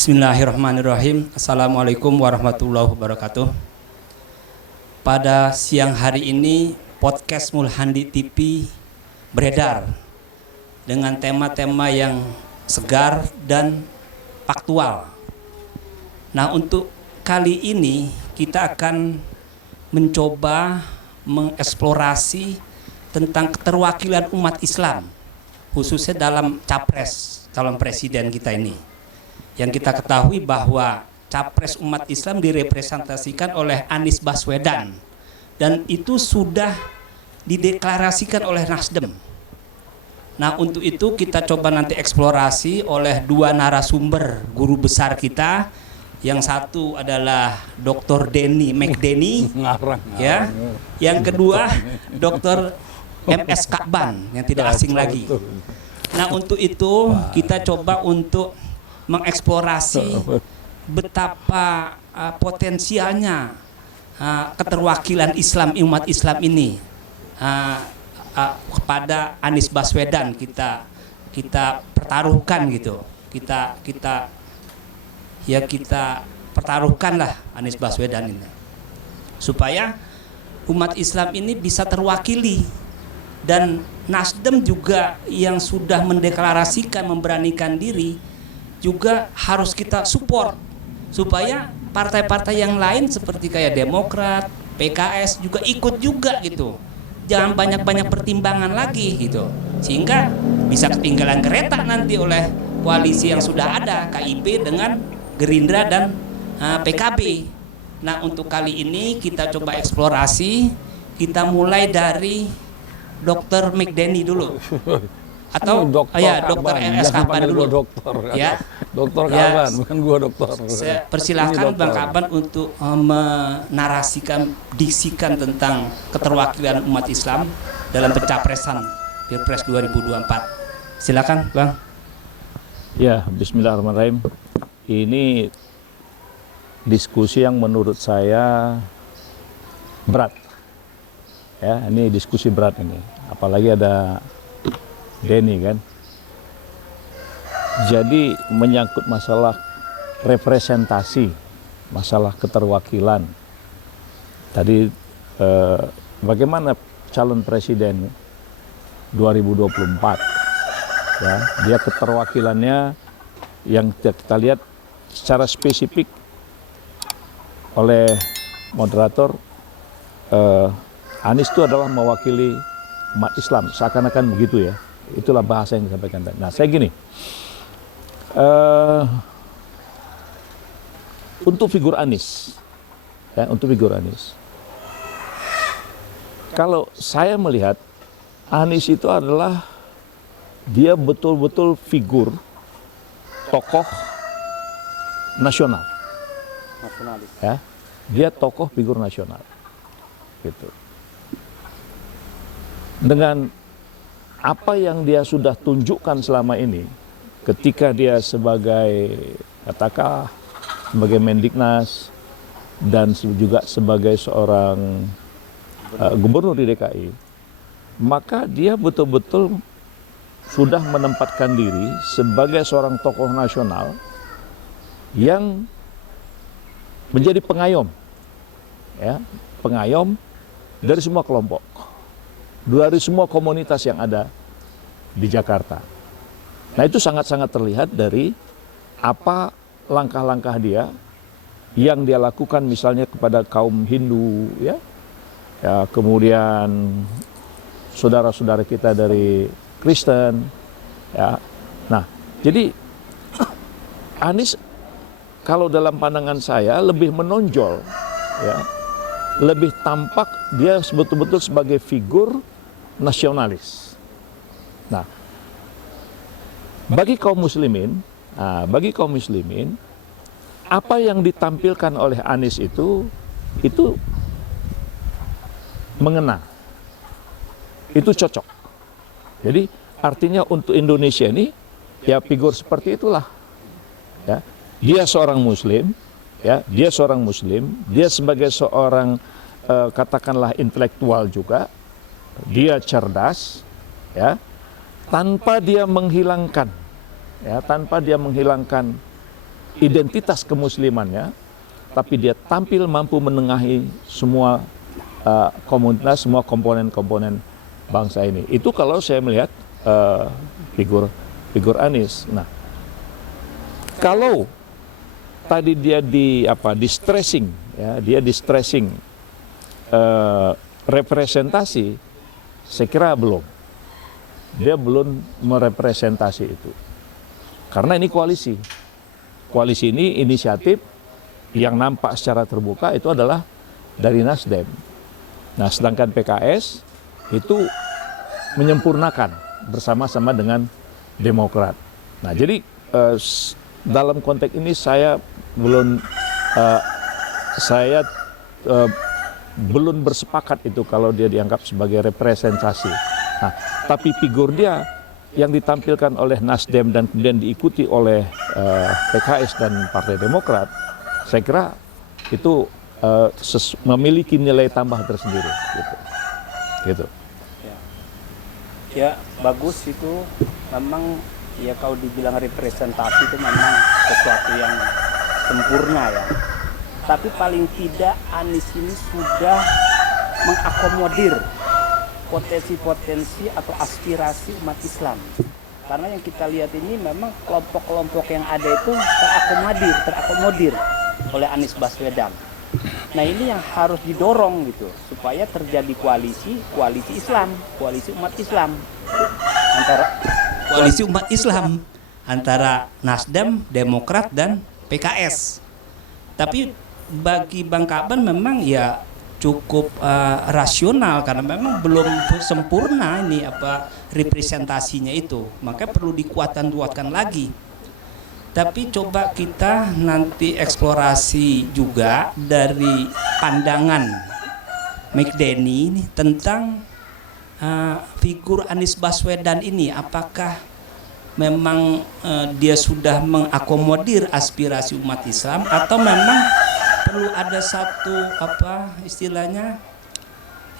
Bismillahirrahmanirrahim. Assalamualaikum warahmatullahi wabarakatuh. Pada siang hari ini podcast Mulhandi TV beredar dengan tema-tema yang segar dan faktual. Nah, untuk kali ini kita akan mencoba mengeksplorasi tentang keterwakilan umat Islam, khususnya dalam capres calon presiden kita ini. Yang kita ketahui bahwa capres umat Islam direpresentasikan oleh Anies Baswedan, dan itu sudah dideklarasikan oleh Nasdem. Nah, untuk itu kita coba nanti eksplorasi oleh dua narasumber guru besar kita. Yang satu adalah Dr. Denny McDenny, ya. Yang kedua Dr. MS Kakban, yang tidak asing lagi. Nah, untuk itu kita coba untuk mengeksplorasi betapa potensialnya keterwakilan Islam, umat Islam ini kepada Anies Baswedan. Kita pertaruhkan gitu, kita pertaruhkanlah Anies Baswedan ini supaya umat Islam ini bisa terwakili, dan Nasdem juga yang sudah mendeklarasikan memberanikan diri juga harus kita support supaya partai-partai yang lain seperti kayak Demokrat, PKS juga ikut juga gitu. Jangan banyak-banyak pertimbangan lagi gitu, sehingga bisa ketinggalan kereta nanti oleh koalisi yang sudah ada, KIP dengan Gerindra dan PKB. Nah, untuk kali ini kita coba eksplorasi. Kita mulai dari Dr. McDenny dulu. Atau Dokter MS Kakban dulu. Dokter, ya. Dokter Kakban, bukan gua dokter. Saya persilahkan Bang Kakban untuk menarasikan, diksikan tentang keterwakilan umat Islam dalam pencapresan Pilpres 2024. Silakan, Bang. Ya, bismillahirrahmanirrahim. Ini diskusi yang menurut saya berat. Ya, ini diskusi berat ini. Apalagi ada Denny kan. Jadi menyangkut masalah representasi, masalah keterwakilan. Tadi bagaimana calon presiden 2024, ya, dia keterwakilannya yang kita lihat secara spesifik oleh moderator, Anies itu adalah mewakili umat Islam, seakan-akan begitu ya. Itulah bahasa yang disampaikan tadi. Nah, saya gini, untuk figur Anies, ya, untuk figur Anies, kalau saya melihat Anies itu adalah dia betul-betul figur tokoh nasional, ya, dia tokoh figur nasional, gitu. Dengan apa yang dia sudah tunjukkan selama ini, ketika dia sebagai katakanlah sebagai Mendiknas dan juga sebagai seorang gubernur di DKI, maka dia betul-betul sudah menempatkan diri sebagai seorang tokoh nasional yang menjadi pengayom, ya, pengayom dari semua kelompok, dari semua komunitas yang ada di Jakarta. Nah, itu sangat-sangat terlihat dari apa langkah-langkah dia yang dia lakukan misalnya kepada kaum Hindu, ya, kemudian saudara-saudara kita dari Kristen, ya. Nah, jadi Anies kalau dalam pandangan saya lebih menonjol, ya, lebih tampak dia betul-betul sebagai figur nasionalis. Nah, bagi kaum muslimin, apa yang ditampilkan oleh Anies itu mengena, itu cocok. Jadi artinya untuk Indonesia ini, ya, figur seperti itulah, ya. Dia seorang Muslim, ya, dia sebagai seorang katakanlah intelektual juga, dia cerdas, ya, tanpa dia menghilangkan identitas kemuslimannya, tapi dia tampil mampu menengahi semua komunitas, semua komponen-komponen bangsa ini. Itu kalau saya melihat figur Anies. Nah, kalau tadi dia di stressing, ya, dia di stressing representasi, saya kira belum. Dia belum merepresentasi itu. Karena ini koalisi. Koalisi ini inisiatif yang nampak secara terbuka itu adalah dari Nasdem. Nah, sedangkan PKS itu menyempurnakan bersama-sama dengan Demokrat. Nah, jadi dalam konteks ini saya belum bersepakat itu kalau dia dianggap sebagai representasi. Nah, tapi figur dia yang ditampilkan oleh Nasdem dan kemudian diikuti oleh PKS dan Partai Demokrat, saya kira itu memiliki nilai tambah tersendiri. Gitu. Ya, bagus itu. Memang ya kalau dibilang representasi itu memang sesuatu yang sempurna ya. Tapi paling tidak Anies ini sudah mengakomodir potensi-potensi atau aspirasi umat Islam. Karena yang kita lihat ini memang kelompok-kelompok yang ada itu terakomodir oleh Anies Baswedan. Nah, ini yang harus didorong gitu supaya terjadi koalisi Islam, koalisi umat Islam antara Nasdem, Demokrat dan PKS. Tapi bagi Bang Kaban memang ya cukup rasional karena memang belum sempurna ini representasinya itu, makanya perlu dikuatkan lagi. Tapi coba kita nanti eksplorasi juga dari pandangan McDenny ini tentang figur Anies Baswedan ini, apakah memang dia sudah mengakomodir aspirasi umat Islam atau memang perlu ada satu istilahnya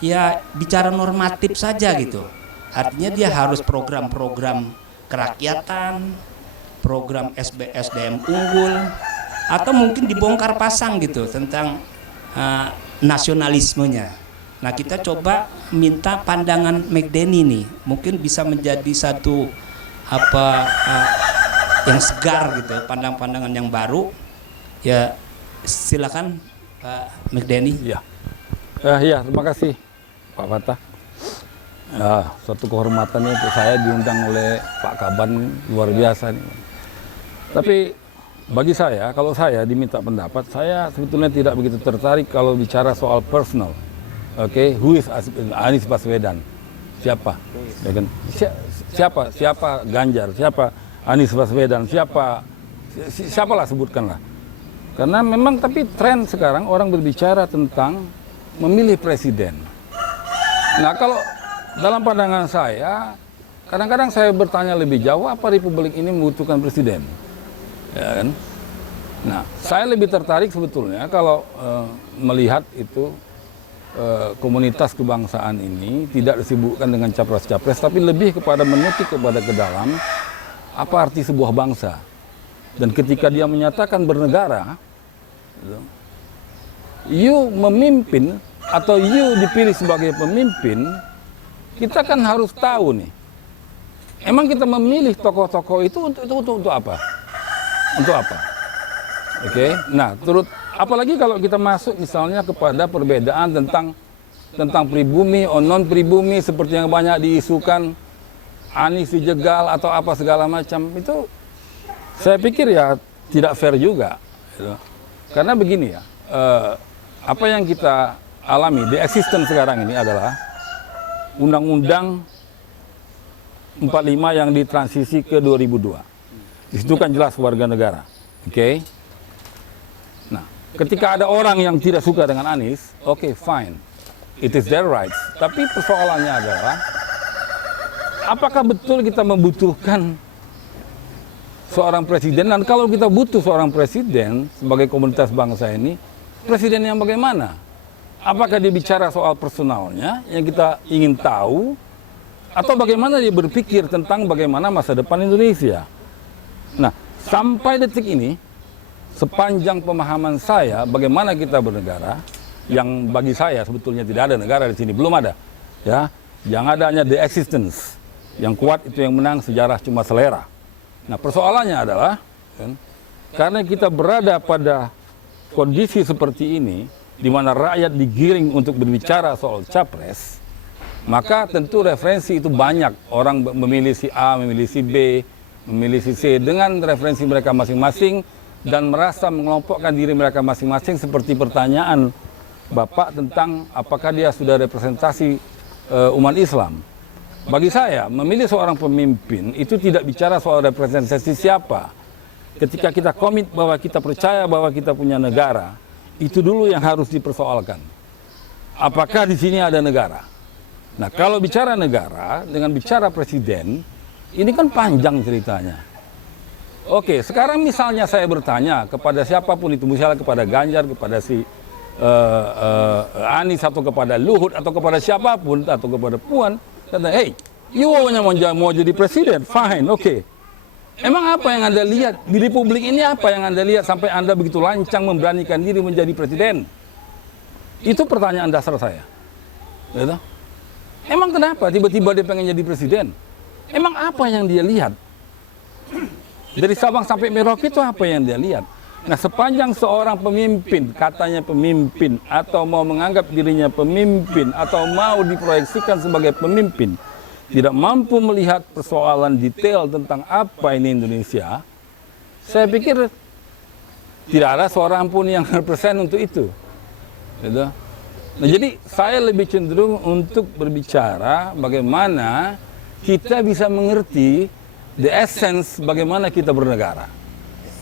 ya bicara normatif saja gitu. Artinya dia harus program-program kerakyatan, program SDM unggul, atau mungkin dibongkar pasang gitu tentang nasionalismenya. Nah, kita coba minta pandangan McDenny nih, mungkin bisa menjadi satu yang segar gitu, pandangan yang baru. Ya, silakan Pak McDenny. Ya, terima kasih Pak Fatah. Suatu kehormatannya untuk saya diundang oleh Pak Kaban, luar biasa nih. Tapi bagi saya, kalau saya diminta pendapat, saya sebetulnya tidak begitu tertarik kalau bicara soal personal. Oke, who is Anies Baswedan? Siapa? Ya kan? Siapa Ganjar? Siapa Anies Baswedan? Siapalah sebutkanlah. Karena memang tapi tren sekarang orang berbicara tentang memilih presiden. Nah, kalau dalam pandangan saya, kadang-kadang saya bertanya lebih jauh, apa Republik ini membutuhkan presiden? Ya kan? Nah, saya lebih tertarik sebetulnya kalau melihat itu komunitas kebangsaan ini tidak disibukkan dengan capres-capres, tapi lebih kepada menutik kepada ke dalam apa arti sebuah bangsa. Dan ketika dia menyatakan bernegara, you memimpin atau you dipilih sebagai pemimpin, kita kan harus tahu nih, emang kita memilih tokoh-tokoh itu untuk apa? Untuk apa? Oke. Nah, apalagi kalau kita masuk misalnya kepada perbedaan tentang pribumi atau non pribumi seperti yang banyak diisukan, Anies dijegal atau apa segala macam, itu saya pikir ya tidak fair juga. Gitu. Karena begini ya, apa yang kita alami di existence sekarang ini adalah Undang-Undang 45 yang ditransisi ke 2002. Di situ kan jelas warga negara. Oke. Nah, ketika ada orang yang tidak suka dengan Anies, oke, fine. It is their rights. Tapi persoalannya adalah apakah betul kita membutuhkan seorang presiden, dan kalau kita butuh seorang presiden sebagai komunitas bangsa ini, presiden yang bagaimana? Apakah dia bicara soal personalnya yang kita ingin tahu, atau bagaimana dia berpikir tentang bagaimana masa depan Indonesia? Nah, sampai detik ini sepanjang pemahaman saya bagaimana kita bernegara, yang bagi saya sebetulnya tidak ada negara di sini, belum ada. Ya, yang ada hanya the existence. Yang kuat itu yang menang, sejarah cuma selera. Nah, persoalannya adalah kan, karena kita berada pada kondisi seperti ini, di mana rakyat digiring untuk berbicara soal capres, maka tentu referensi itu banyak. Orang memilih si A, memilih si B, memilih si C dengan referensi mereka masing-masing dan merasa mengelompokkan diri mereka masing-masing seperti pertanyaan Bapak tentang apakah dia sudah representasi umat Islam. Bagi saya, memilih seorang pemimpin itu tidak bicara soal representasi siapa. Ketika kita komit bahwa kita percaya bahwa kita punya negara, itu dulu yang harus dipersoalkan. Apakah di sini ada negara? Nah, kalau bicara negara dengan bicara presiden, ini kan panjang ceritanya. Oke, sekarang misalnya saya bertanya kepada siapapun itu, misalnya kepada Ganjar, kepada si Anies, atau kepada Luhut, atau kepada siapapun, atau kepada Puan, kata, hey, you mau jadi presiden, fine, oke. Emang apa yang Anda lihat di Republik ini, apa yang Anda lihat sampai Anda begitu lancang memberanikan diri menjadi presiden? Itu pertanyaan dasar saya. Gitu? Emang kenapa tiba-tiba dia pengen jadi presiden? Emang apa yang dia lihat? Dari Sabang sampai Merauke itu apa yang dia lihat? Nah, sepanjang seorang pemimpin, katanya pemimpin, atau mau menganggap dirinya pemimpin, atau mau diproyeksikan sebagai pemimpin, tidak mampu melihat persoalan detail tentang apa ini Indonesia, saya pikir tidak ada seorang pun yang represent untuk itu. Gitu. Nah, jadi saya lebih cenderung untuk berbicara bagaimana kita bisa mengerti the essence bagaimana kita bernegara.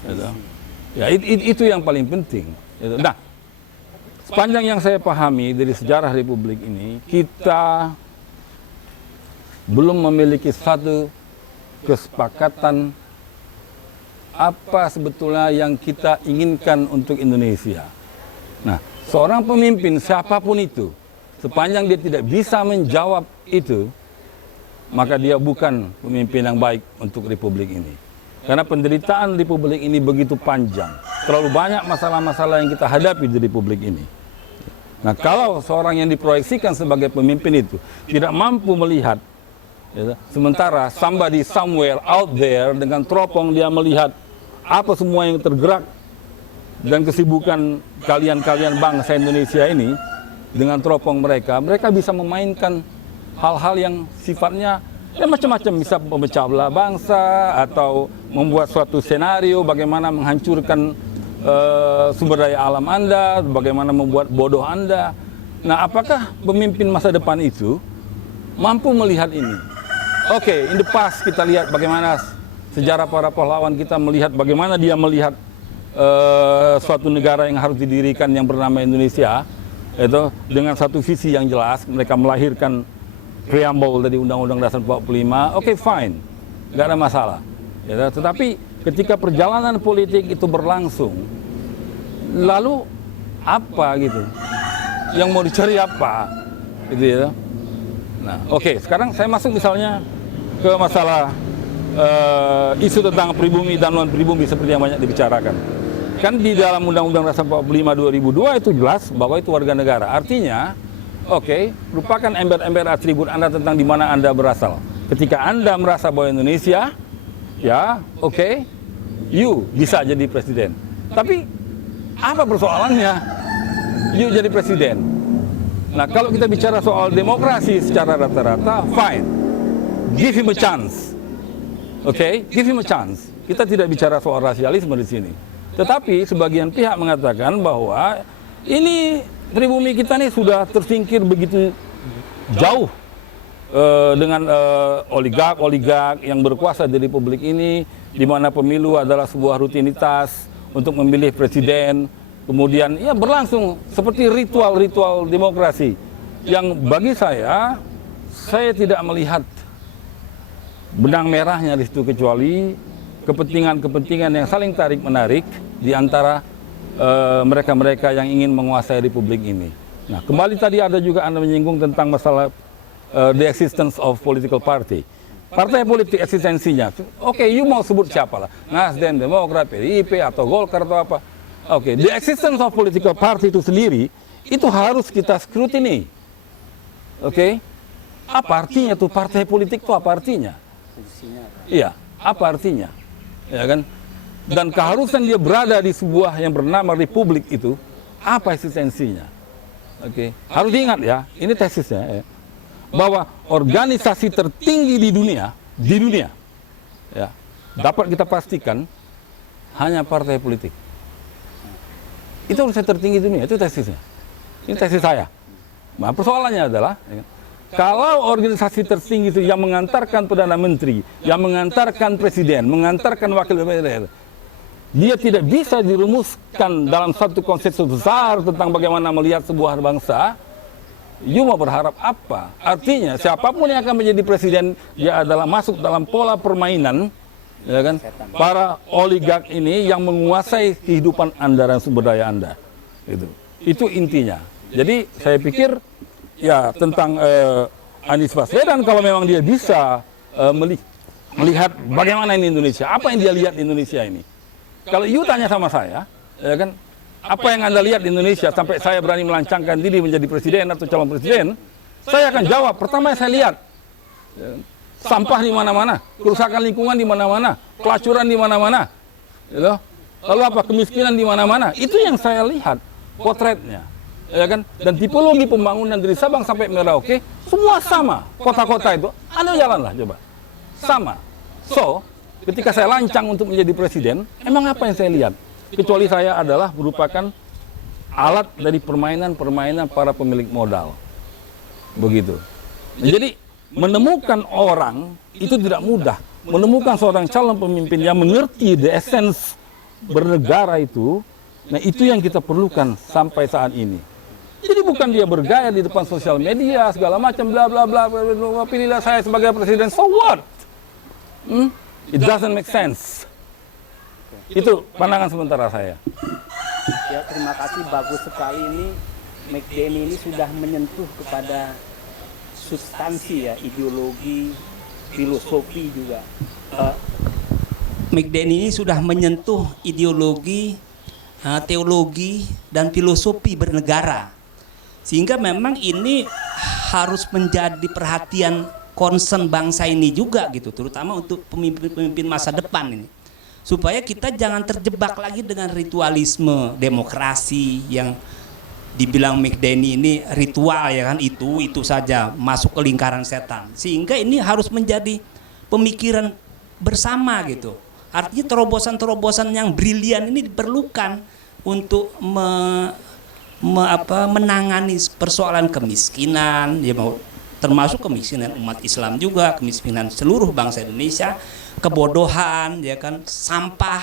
Gitu. Ya, itu yang paling penting. Gitu. Nah, sepanjang yang saya pahami dari sejarah Republik ini, kita belum memiliki satu kesepakatan apa sebetulnya yang kita inginkan untuk Indonesia. Nah, seorang pemimpin siapapun itu, sepanjang dia tidak bisa menjawab itu, maka dia bukan pemimpin yang baik untuk Republik ini. Karena penderitaan Republik ini begitu panjang. Terlalu banyak masalah-masalah yang kita hadapi di Republik ini. Nah, kalau seorang yang diproyeksikan sebagai pemimpin itu tidak mampu melihat, ya, sementara somebody somewhere out there dengan teropong dia melihat apa semua yang tergerak dan kesibukan kalian-kalian bangsa Indonesia ini dengan teropong mereka bisa memainkan hal-hal yang sifatnya ya macam-macam, bisa memecah belah bangsa atau membuat suatu senario bagaimana menghancurkan sumber daya alam Anda, bagaimana membuat bodoh Anda. Nah, apakah pemimpin masa depan itu mampu melihat ini? Oke, in the past kita lihat bagaimana sejarah para pahlawan kita melihat bagaimana dia melihat suatu negara yang harus didirikan yang bernama Indonesia, itu dengan satu visi yang jelas. Mereka melahirkan preambul dari Undang-Undang Dasar 45, oke, fine, nggak ada masalah. Ya, tetapi ketika perjalanan politik itu berlangsung, lalu apa gitu? Yang mau dicari apa? Gitu ya. Nah, oke, sekarang saya masuk misalnya ke masalah isu tentang pribumi dan non pribumi seperti yang banyak dibicarakan. Kan di dalam Undang-Undang Dasar 45 2002 itu jelas bahwa itu warga negara. Artinya, oke, merupakan ember-ember atribut Anda tentang di mana Anda berasal. Ketika Anda merasa bahwa Indonesia, ya, oke, you bisa jadi presiden. Tapi apa persoalannya? You jadi presiden. Nah, kalau kita bicara soal demokrasi secara rata-rata, fine, give him a chance. Oke, give him a chance. Kita tidak bicara soal rasialisme di sini. Tetapi sebagian pihak mengatakan bahwa ini pribumi kita ini sudah tersingkir begitu jauh dengan oligark yang berkuasa di Republik ini, di mana pemilu adalah sebuah rutinitas untuk memilih presiden, kemudian ya berlangsung seperti ritual-ritual demokrasi yang bagi saya tidak melihat benang merahnya di situ kecuali kepentingan-kepentingan yang saling tarik-menarik di antara mereka-mereka yang ingin menguasai Republik ini. Nah, kembali tadi ada juga Anda menyinggung tentang masalah the existence of political party. Partai politik eksistensinya. Oke, you mau sebut siapa lah. Nasdem, Demokrat, PDIP, atau Golkar, atau apa. Oke, the existence of political party itu sendiri, itu harus kita scrutiny. Oke, apa artinya tuh partai politik itu apa artinya? Fungsinya apa? Iya, apa artinya? Ya kan? Dan keharusan dia berada di sebuah yang bernama republik itu, apa eksistensinya? Oke, harus diingat ya, ini tesisnya ya, bahwa organisasi tertinggi di dunia, ya, dapat kita pastikan hanya partai politik. Itu organisasi tertinggi di dunia, itu tesisnya. Ini tesis saya. Nah, persoalannya adalah, ya, kalau organisasi tertinggi itu yang mengantarkan Perdana Menteri, yang mengantarkan Presiden, mengantarkan Wakil Presiden, dia tidak bisa dirumuskan dalam satu konsep besar tentang bagaimana melihat sebuah bangsa. You mau berharap apa? Artinya siapapun yang akan menjadi presiden, dia adalah masuk dalam pola permainan, ya kan? Para oligark ini yang menguasai kehidupan Anda dan sumber daya Anda. Itu intinya. Jadi saya pikir ya tentang Anies Baswedan, kalau memang dia bisa melihat bagaimana ini Indonesia, apa yang dia lihat di Indonesia ini. Kalau you tanya sama saya, ya kan, apa yang Anda lihat di Indonesia sampai saya berani melancangkan diri menjadi presiden atau calon presiden, saya akan jawab. Pertama yang saya lihat, ya, sampah di mana-mana, kerusakan lingkungan di mana-mana, pelacuran di mana-mana, gitu. Lalu apa, kemiskinan di mana-mana. Itu yang saya lihat potretnya, ya kan. Dan tipologi pembangunan dari Sabang sampai Merauke semua sama. Kota-kota itu, Anda jalanlah coba, sama. So, ketika saya lancang untuk menjadi presiden, emang apa yang saya lihat? Kecuali saya adalah merupakan alat dari permainan-permainan para pemilik modal. Begitu. Jadi menemukan orang itu tidak mudah. Menemukan seorang calon pemimpin yang mengerti the essence bernegara itu, nah itu yang kita perlukan sampai saat ini. Jadi bukan dia bergaya di depan sosial media segala macam bla bla bla, pilihlah saya sebagai presiden, so what? It doesn't make sense. Itu pandangan sementara saya. Ya, terima kasih, bagus sekali ini. McDenny ini sudah menyentuh kepada substansi ya, ideologi, filosofi juga. McDenny ini sudah menyentuh ideologi, teologi, dan filosofi bernegara. Sehingga memang ini harus menjadi perhatian concern bangsa ini juga gitu, terutama untuk pemimpin-pemimpin masa depan ini. Supaya kita jangan terjebak lagi dengan ritualisme demokrasi yang dibilang McDenny ini ritual ya kan, itu saja masuk ke lingkaran setan. Sehingga ini harus menjadi pemikiran bersama gitu. Artinya terobosan-terobosan yang brilian ini diperlukan untuk menangani persoalan kemiskinan, ya mau termasuk kemiskinan umat Islam juga, kemiskinan seluruh bangsa Indonesia, kebodohan, ya kan, sampah,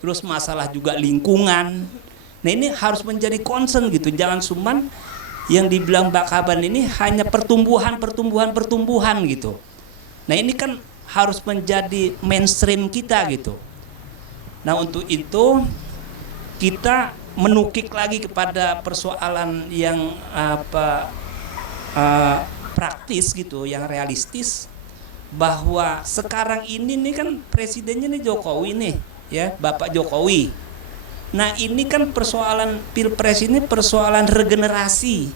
terus masalah juga lingkungan. Nah ini harus menjadi concern gitu, jangan cuman yang dibilang Mbak Kaban ini hanya pertumbuhan gitu. Nah ini kan harus menjadi mainstream kita gitu. Nah untuk itu kita menukik lagi kepada persoalan yang praktis gitu, yang realistis, bahwa sekarang ini nih kan presidennya nih Jokowi nih, ya Bapak Jokowi. Nah ini kan persoalan pilpres ini persoalan regenerasi,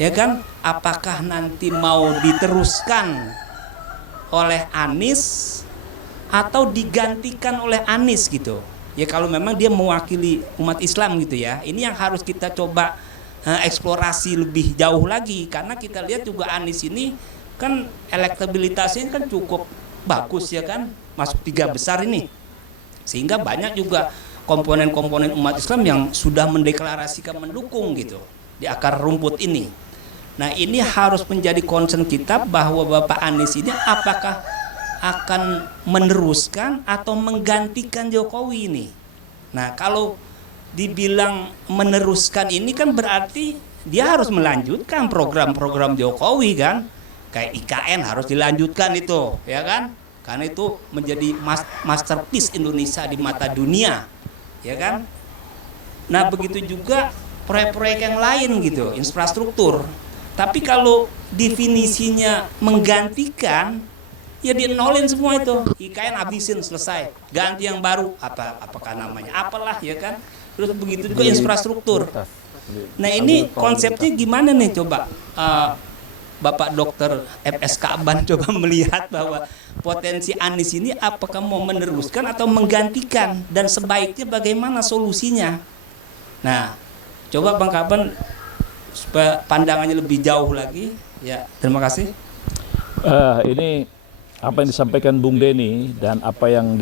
ya kan? Apakah nanti mau diteruskan oleh Anies atau digantikan oleh Anies gitu? Ya kalau memang dia mewakili umat Islam gitu ya, ini yang harus kita coba eksplorasi lebih jauh lagi, karena kita lihat juga Anies ini kan elektabilitasnya kan cukup bagus ya kan, masuk 3 besar ini, sehingga banyak juga komponen-komponen umat Islam yang sudah mendeklarasikan mendukung gitu di akar rumput ini. Nah ini harus menjadi concern kita bahwa Bapak Anies ini apakah akan meneruskan atau menggantikan Jokowi ini. Nah kalau dibilang meneruskan ini kan berarti dia harus melanjutkan program-program Jokowi kan, kayak IKN harus dilanjutkan itu ya kan, karena itu menjadi masterpiece Indonesia di mata dunia ya kan. Nah begitu juga proyek-proyek yang lain gitu, infrastruktur. Tapi kalau definisinya menggantikan, ya dienolin semua itu. IKN habisin, selesai. Ganti yang baru, apakah namanya? Apalah ya kan. Terus begitu juga infrastruktur. Nah ini konsepnya gimana nih coba Bapak Dokter FS Ka'ban coba melihat bahwa potensi Anies ini apakah mau meneruskan atau menggantikan, dan sebaiknya bagaimana solusinya? Nah, coba Bang Ka'ban supaya pandangannya lebih jauh lagi. Ya, terima kasih. Ini apa yang disampaikan Bung Denny dan apa yang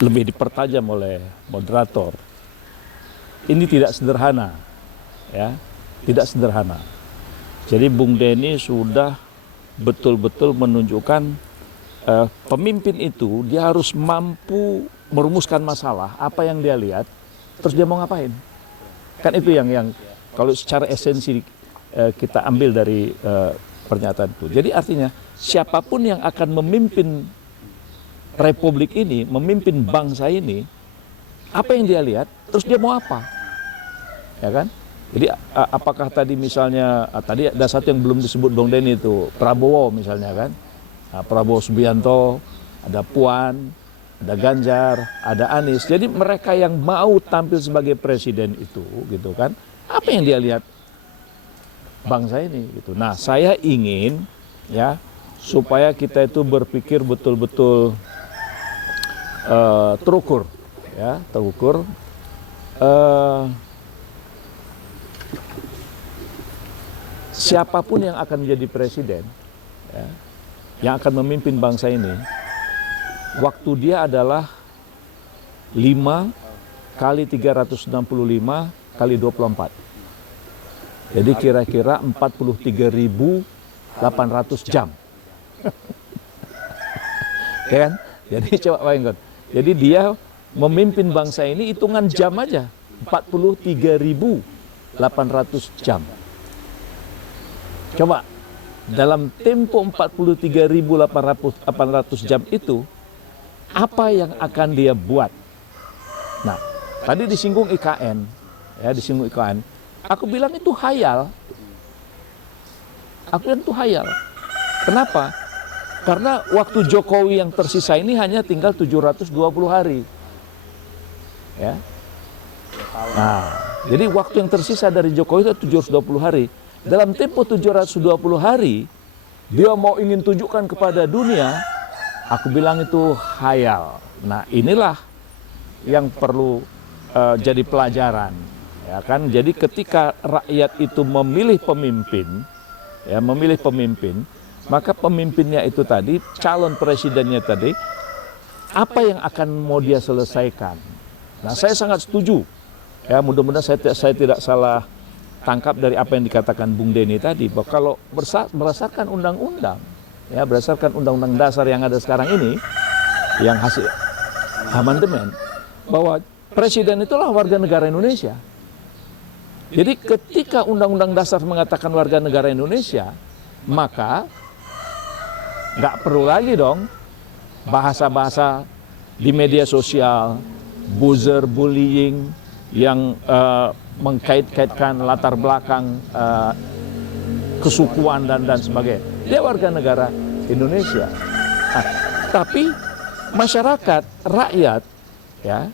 lebih dipertajam oleh moderator. Ini tidak sederhana, ya, tidak sederhana. Jadi Bung Denny sudah betul-betul menunjukkan pemimpin itu dia harus mampu merumuskan masalah apa yang dia lihat, terus dia mau ngapain. Kan itu yang kalau secara esensi kita ambil dari pernyataan itu. Jadi artinya siapapun yang akan memimpin republik ini, memimpin bangsa ini, apa yang dia lihat, terus dia mau apa, ya kan? Jadi apakah tadi misalnya tadi ada satu yang belum disebut Bung Denny itu Prabowo misalnya kan, Prabowo Subianto, ada Puan, ada Ganjar, ada Anies. Jadi mereka yang mau tampil sebagai presiden itu, gitu kan? Apa yang dia lihat bangsa ini gitu. Nah, saya ingin ya supaya kita itu berpikir betul-betul terukur, ya terukur. Siapapun yang akan menjadi presiden, ya, yang akan memimpin bangsa ini, waktu dia adalah 5 kali 365 kali 24. Jadi kira-kira 43.800 jam. Kan? Jadi coba bayangkan. Jadi dia memimpin bangsa ini hitungan jam aja. 43.800 jam. Coba dalam tempo 43.800 jam itu apa yang akan dia buat? Nah, tadi disinggung IKN, ya disinggung IKN. Aku bilang itu khayal. Aku bilang itu khayal. Kenapa? Karena waktu Jokowi yang tersisa ini hanya tinggal 720 hari. Ya. Nah, jadi waktu yang tersisa dari Jokowi itu 720 hari. Dalam tempo 720 hari, dia mau ingin tunjukkan kepada dunia, aku bilang itu khayal. Nah, inilah yang perlu jadi pelajaran. Ya kan? Jadi ketika rakyat itu memilih pemimpin, ya memilih pemimpin, maka pemimpinnya itu tadi, calon presidennya tadi, apa yang akan mau dia selesaikan. Nah, saya sangat setuju. Ya, mudah-mudahan saya tidak salah tangkap dari apa yang dikatakan Bung Denny tadi, bahwa kalau berdasarkan undang-undang, ya berdasarkan undang-undang dasar yang ada sekarang ini, yang hasil amandemen, bahwa presiden itulah warga negara Indonesia. Jadi ketika undang-undang dasar mengatakan warga negara Indonesia, maka nggak perlu lagi dong bahasa-bahasa di media sosial, buzzer, bullying, yang mengkait-kaitkan latar belakang kesukuan dan sebagainya. Dia warga negara Indonesia. Nah, tapi masyarakat, rakyat, ya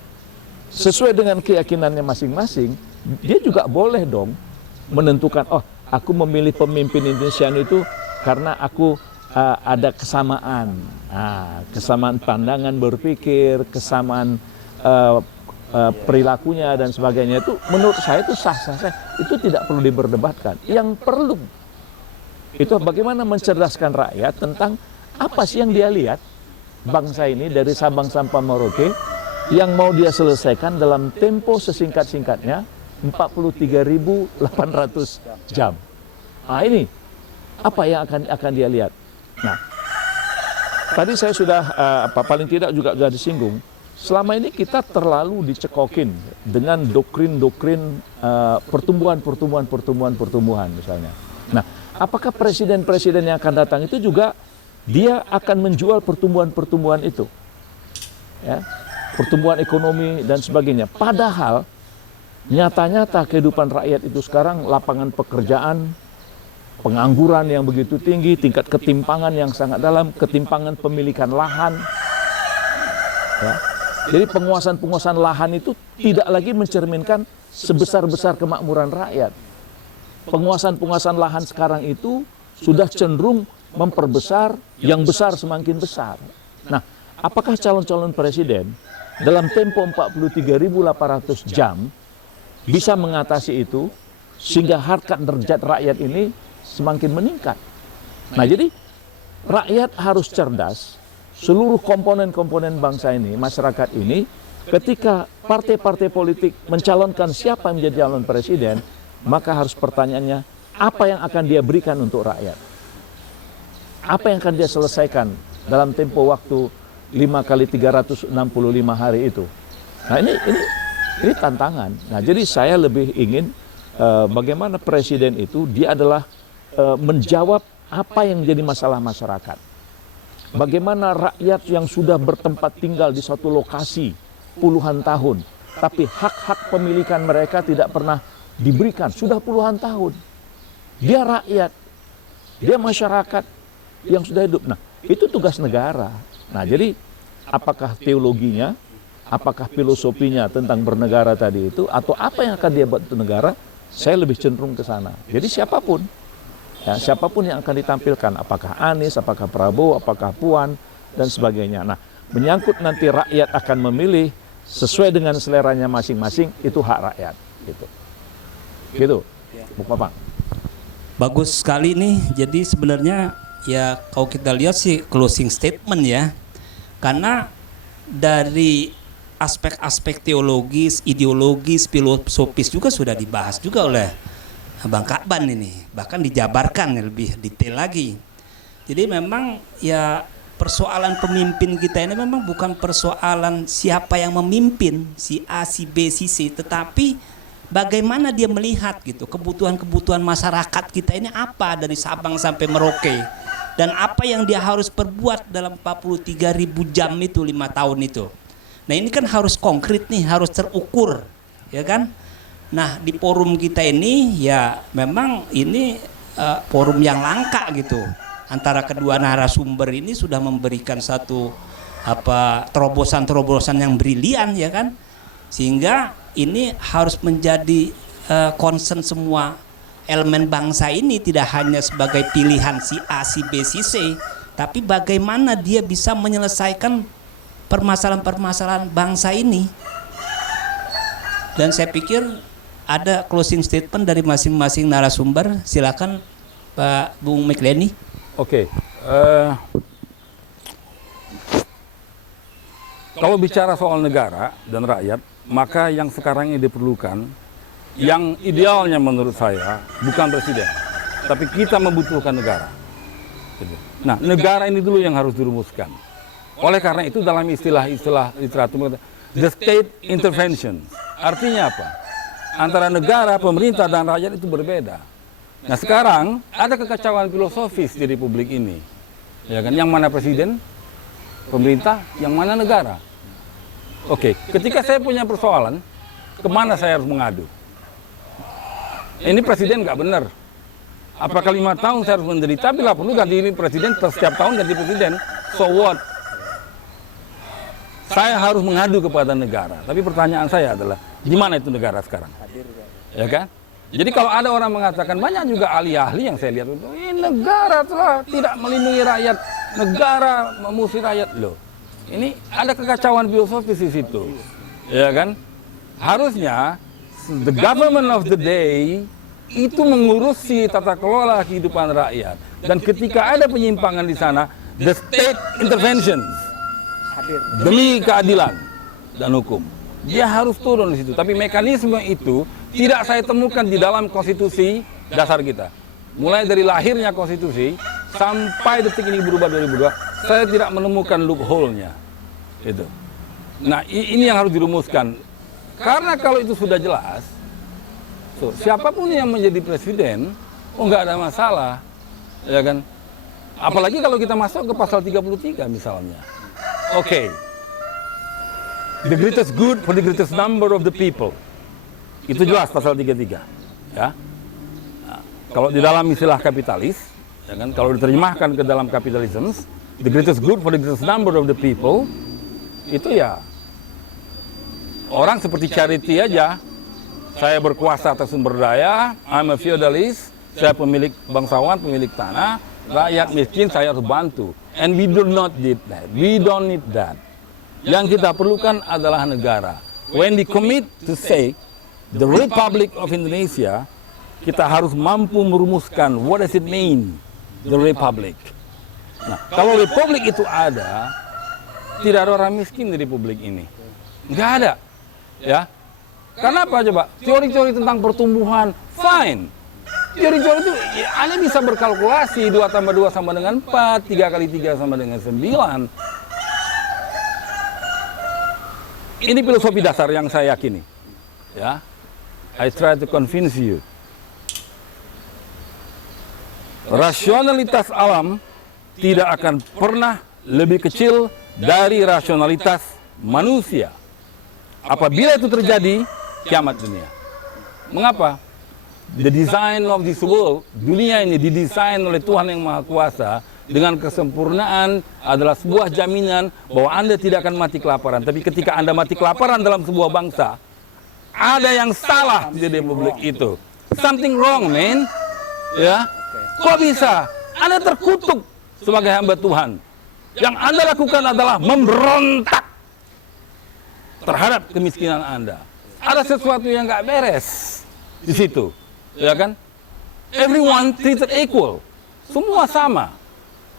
sesuai dengan keyakinannya masing-masing, dia juga boleh dong menentukan, oh aku memilih pemimpin Indonesia itu karena aku ada kesamaan, kesamaan pandangan berpikir, kesamaan perilakunya dan sebagainya. Itu menurut saya itu sah-sah saja, itu tidak perlu diperdebatkan. Yang perlu itu bagaimana mencerdaskan rakyat tentang apa sih yang dia lihat bangsa ini dari Sabang sampai Merauke yang mau dia selesaikan dalam tempo sesingkat-singkatnya 43.800 jam. Nah, ini apa yang akan dia lihat. Nah, tadi saya sudah paling tidak juga sudah disinggung. Selama ini kita terlalu dicekokin dengan doktrin-doktrin pertumbuhan misalnya. Nah, apakah presiden-presiden yang akan datang itu juga dia akan menjual pertumbuhan itu? Ya, pertumbuhan ekonomi dan sebagainya. Padahal nyata-nyata kehidupan rakyat itu sekarang lapangan pekerjaan pengangguran yang begitu tinggi, tingkat ketimpangan yang sangat dalam, ketimpangan pemilikan lahan. Ya. Jadi penguasaan-penguasaan lahan itu tidak lagi mencerminkan sebesar-besar kemakmuran rakyat. Penguasaan-penguasaan lahan sekarang itu sudah cenderung memperbesar, yang besar semakin besar. Nah, apakah calon-calon presiden dalam tempo 43.800 jam bisa mengatasi itu sehingga harkat derajat rakyat ini semakin meningkat? Nah, jadi rakyat harus cerdas. Seluruh komponen-komponen bangsa ini, masyarakat ini, ketika partai-partai politik mencalonkan siapa yang menjadi calon presiden, maka harus pertanyaannya, apa yang akan dia berikan untuk rakyat? Apa yang akan dia selesaikan dalam tempo waktu 5 kali 365 hari itu? Nah, ini tantangan. Nah, jadi saya lebih ingin bagaimana presiden itu dia adalah menjawab apa yang menjadi masalah masyarakat. Bagaimana rakyat yang sudah bertempat tinggal di suatu lokasi puluhan tahun, tapi hak-hak pemilikan mereka tidak pernah diberikan, sudah puluhan tahun. Dia rakyat, dia masyarakat yang sudah hidup. Nah, itu tugas negara. Nah, jadi apakah teologinya, apakah filosofinya tentang bernegara tadi itu, atau apa yang akan dia buat untuk negara, saya lebih cenderung ke sana. Jadi siapapun, ya, siapapun yang akan ditampilkan, apakah Anies, apakah Prabowo, apakah Puan, dan sebagainya. Nah, menyangkut nanti rakyat akan memilih sesuai dengan seleranya masing-masing, itu hak rakyat. Gitu, Bu Papang. Bagus sekali nih. Jadi sebenarnya ya kalau kita lihat sih closing statement ya. Karena dari aspek-aspek teologis, ideologis, filosofis juga sudah dibahas juga oleh Bang Kakban ini, bahkan dijabarkan lebih detail lagi. Jadi memang ya persoalan pemimpin kita ini memang bukan persoalan siapa yang memimpin, si A, si B, si C, tetapi bagaimana dia melihat gitu kebutuhan-kebutuhan masyarakat kita ini apa dari Sabang sampai Merauke, dan apa yang dia harus perbuat dalam 43.000 jam itu 5 tahun itu. Nah, ini kan harus konkret nih, harus terukur, ya kan? Nah, di forum kita ini ya memang ini forum yang langka gitu. Antara kedua narasumber ini sudah memberikan satu terobosan-terobosan yang brilian, ya kan? Sehingga ini harus menjadi concern semua elemen bangsa ini, tidak hanya sebagai pilihan si A, si B, si C, tapi bagaimana dia bisa menyelesaikan permasalahan-permasalahan bangsa ini. Dan saya pikir ada closing statement dari masing-masing narasumber. Silakan Pak Bung McLenny. Oke. Kalau bicara soal negara dan rakyat, maka yang sekarang ini diperlukan, yang idealnya menurut saya bukan presiden, tapi kita membutuhkan negara. Nah, negara ini dulu yang harus dirumuskan. Oleh karena itu dalam istilah literatur, the state intervention. Artinya apa? Antara negara, pemerintah, dan rakyat itu berbeda. Nah, sekarang ada kekacauan filosofis di Republik ini. Ya kan? Yang mana presiden, pemerintah, yang mana negara. Oke, ketika saya punya persoalan, kemana saya harus mengadu? Ini presiden nggak benar. Apakah 5 tahun saya harus menderita? Bila perlu ganti presiden, setiap tahun ganti presiden. So what? Saya harus mengadu kepada negara. Tapi pertanyaan saya adalah, di mana itu negara sekarang? Ya kan? Jadi kalau ada orang mengatakan, banyak juga ahli-ahli yang saya lihat, ini negara telah tidak melindungi rakyat, negara memusuhi rakyat. Loh, ini ada kekacauan filosofis di situ. Ya kan? Harusnya the government of the day itu mengurusi tata kelola kehidupan rakyat. Dan ketika ada penyimpangan di sana, the state intervention demi keadilan dan hukum, dia harus turun di situ. Tapi mekanisme itu tidak saya temukan di dalam konstitusi dasar kita. Mulai dari lahirnya konstitusi sampai detik ini berubah 2002, saya tidak menemukan loophole-nya. Itu. Nah, ini yang harus dirumuskan. Karena kalau itu sudah jelas, siapapun yang menjadi presiden, nggak ada masalah, ya kan? Apalagi kalau kita masuk ke pasal 33 misalnya. Oke. The greatest good for the greatest number of the people. Itu jelas pasal 33. Ya. Nah, kalau di dalam istilah kapitalis, ya kan, kalau diterjemahkan ke dalam capitalism, the greatest good for the greatest number of the people, itu ya orang seperti charity aja. Saya berkuasa atas sumber daya, I'm a feudalist, saya pemilik bangsawan, pemilik tanah, rakyat miskin saya harus bantu. And we do not need that. We don't need that. Yang kita perlukan adalah negara. When we commit to say the Republic of Indonesia, kita harus mampu merumuskan what does it mean, the Republic. Nah, kalau Republik itu ada, tidak ada orang miskin di Republik ini. Nggak ada. Ya. Karena apa coba? Teori-teori tentang pertumbuhan, fine. Teori-teori itu, ya, Anda bisa berkalkulasi 2 tambah 2 sama dengan 4, 3 kali 3 sama dengan 9. Ini filosofi dasar yang saya yakini. Ya, I try to convince you. Rasionalitas alam tidak akan pernah lebih kecil dari rasionalitas manusia. Apabila itu terjadi, kiamat dunia. Mengapa? The design of this world, dunia ini didesain oleh Tuhan yang Maha Kuasa dengan kesempurnaan adalah sebuah jaminan bahwa Anda tidak akan mati kelaparan. Tapi ketika Anda mati kelaparan dalam sebuah bangsa, ada yang salah di republik itu. Something wrong, man. Ya, kok bisa? Anda terkutuk sebagai hamba Tuhan. Yang Anda lakukan adalah memberontak terhadap kemiskinan Anda. Ada sesuatu yang nggak beres di situ, ya kan? Everyone treated equal, semua sama,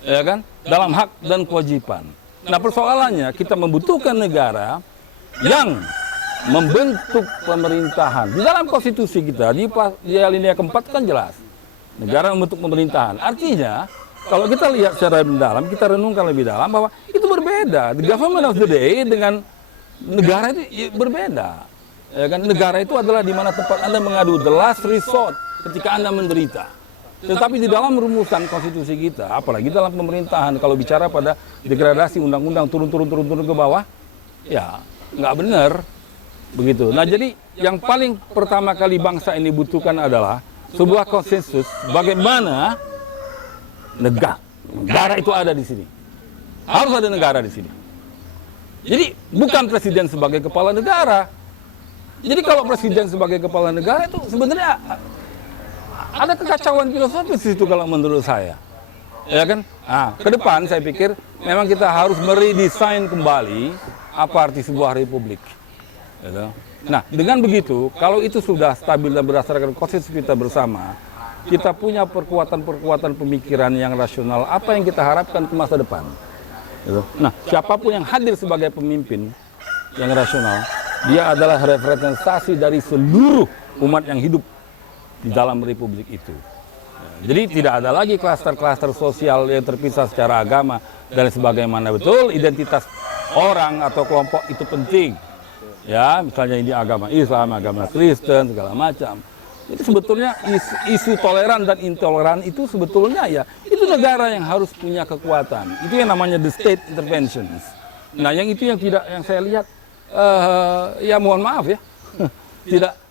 ya kan? Dalam hak dan kewajiban. Nah, persoalannya kita membutuhkan negara yang membentuk pemerintahan. Di dalam konstitusi kita di alinea keempat kan jelas, negara membentuk pemerintahan. Artinya, kalau kita lihat secara mendalam, kita renungkan lebih dalam bahwa itu berbeda. The government of the day dengan negara itu berbeda. Ya kan, negara itu adalah di mana tempat Anda mengadu, the last resort ketika Anda menderita. Tetapi di dalam rumusan konstitusi kita, apalagi dalam pemerintahan, kalau bicara pada degradasi undang-undang turun ke bawah, ya nggak benar begitu. Nah, jadi yang paling pertama kali bangsa ini butuhkan adalah sebuah konsensus bagaimana negara itu ada di sini. Harus ada negara di sini. Jadi bukan presiden sebagai kepala negara. Jadi kalau presiden sebagai kepala negara itu sebenarnya ada kekacauan filosofis di situ kalau menurut saya. Ya kan? Nah, ke depan saya pikir memang kita harus meredesain kembali apa arti sebuah republik. Gitu. Nah, dengan begitu, kalau itu sudah stabil dan berdasarkan konsensus kita bersama, kita punya perkuatan-perkuatan pemikiran yang rasional, apa yang kita harapkan ke masa depan. Gitu. Nah, siapapun yang hadir sebagai pemimpin yang rasional, dia adalah representasi dari seluruh umat yang hidup di dalam republik itu. Jadi tidak ada lagi klaster-klaster sosial yang terpisah secara agama dan sebagaimana. Betul, identitas orang atau kelompok itu penting. Ya, misalnya ini agama Islam, agama Kristen, segala macam. Itu sebetulnya isu toleran dan intoleran itu sebetulnya ya itu negara yang harus punya kekuatan. Itu yang namanya the state interventions. Nah, yang itu yang saya lihat ya mohon maaf ya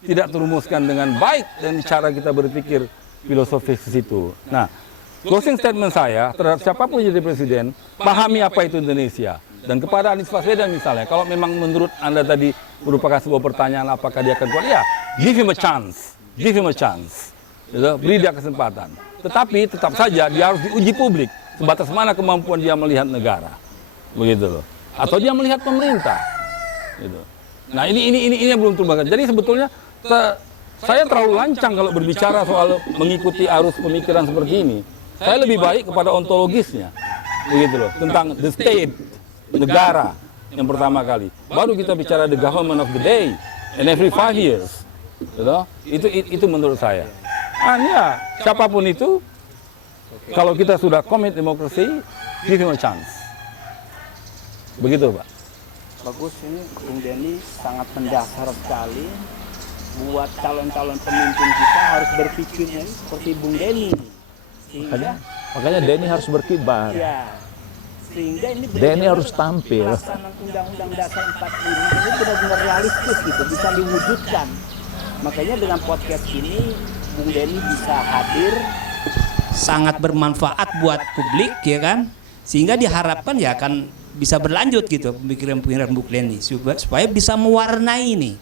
tidak terumuskan dengan baik dan cara kita berpikir filosofis di situ. Nah, closing statement saya terhadap siapapun jadi presiden, pahami apa itu Indonesia. Dan kepada Anies Baswedan misalnya, kalau memang menurut Anda tadi merupakan sebuah pertanyaan apakah dia akan kuat, ya give him a chance. Give him a chance. Gitu, beri dia kesempatan. Tetapi tetap saja dia harus diuji publik. Sebatas mana kemampuan dia melihat negara. Begitu loh. Atau dia melihat pemerintah. Gitu. Nah, ini yang belum terbangkan. Jadi sebetulnya saya terlalu lancang kalau berbicara soal mengikuti arus pemikiran seperti ini. Saya lebih baik kepada ontologisnya. Begitu loh. Tentang the state, negara yang pertama kali. Baru kita bicara the government of the day. And every 5 years. Itu menurut saya. Ya, siapapun itu, kalau kita sudah komit demokrasi, give him a chance. Begitu, Pak. Bagus, ini Bung Denny sangat mendasar sekali. Buat calon-calon pemimpin kita harus berpikirnya seperti Bung Denny. Makanya Denny harus berkibar. Ya, sehingga ini Denny harus tampil. Pelaksanaan Undang-Undang Dasar 45 ini benar-benar realistis gitu, bisa diwujudkan. Makanya dengan podcast ini Bung Denny bisa hadir sangat bermanfaat buat publik, ya kan, sehingga diharapkan ya akan bisa berlanjut gitu pemikiran-pemikiran Bung Denny supaya bisa mewarnai ini.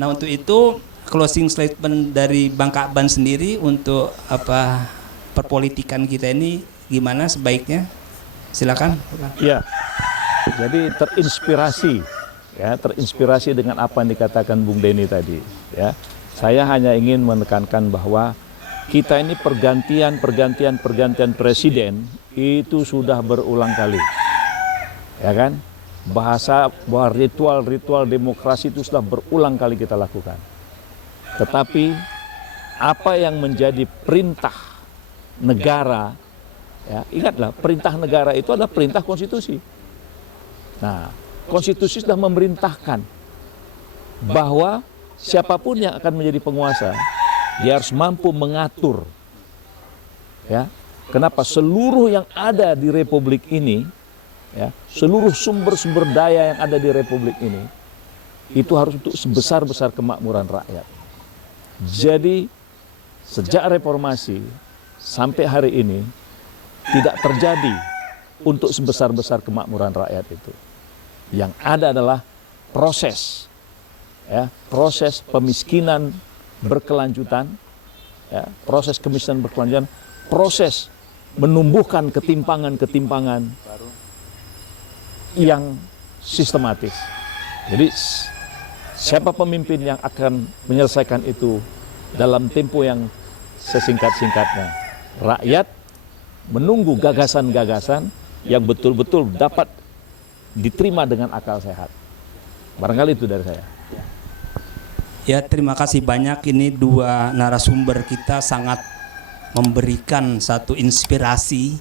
Nah, untuk itu closing statement dari Bang Ka'ban sendiri untuk apa perpolitikan kita ini gimana sebaiknya, silakan. Ya, jadi terinspirasi dengan apa yang dikatakan Bung Denny tadi. Ya, saya hanya ingin menekankan bahwa kita ini pergantian presiden itu sudah berulang kali, ya kan? Bahasa bahwa ritual demokrasi itu sudah berulang kali kita lakukan. Tetapi apa yang menjadi perintah negara, ya, ingatlah perintah negara itu adalah perintah konstitusi. Nah, konstitusi sudah memerintahkan bahwa siapapun yang akan menjadi penguasa, dia harus mampu mengatur, ya, kenapa seluruh yang ada di republik ini, ya, seluruh sumber-sumber daya yang ada di republik ini, itu harus untuk sebesar-besar kemakmuran rakyat. Jadi sejak reformasi sampai hari ini tidak terjadi untuk sebesar-besar kemakmuran rakyat itu. Yang ada adalah proses, ya, proses pemiskinan berkelanjutan, ya, proses kemiskinan berkelanjutan, proses menumbuhkan ketimpangan-ketimpangan yang sistematis. Jadi siapa pemimpin yang akan menyelesaikan itu dalam tempo yang sesingkat-singkatnya? Rakyat menunggu gagasan-gagasan yang betul-betul dapat diterima dengan akal sehat. Barangkali itu dari saya. Ya, terima kasih banyak. Ini dua narasumber kita sangat memberikan satu inspirasi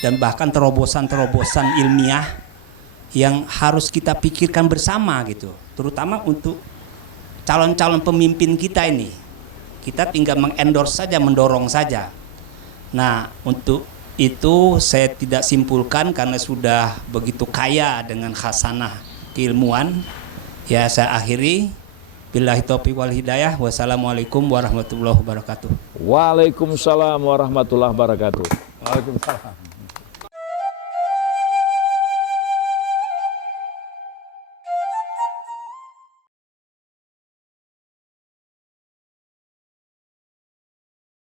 dan bahkan terobosan-terobosan ilmiah yang harus kita pikirkan bersama gitu. Terutama untuk calon-calon pemimpin kita ini. Kita tinggal mengendorse saja, mendorong saja. Nah, untuk itu saya tidak simpulkan karena sudah begitu kaya dengan khasanah keilmuan. Ya, saya akhiri. Billahi taufiq wal hidayah. Wassalamualaikum warahmatullahi wabarakatuh. Waalaikumsalam warahmatullahi wabarakatuh. Waalaikumsalam.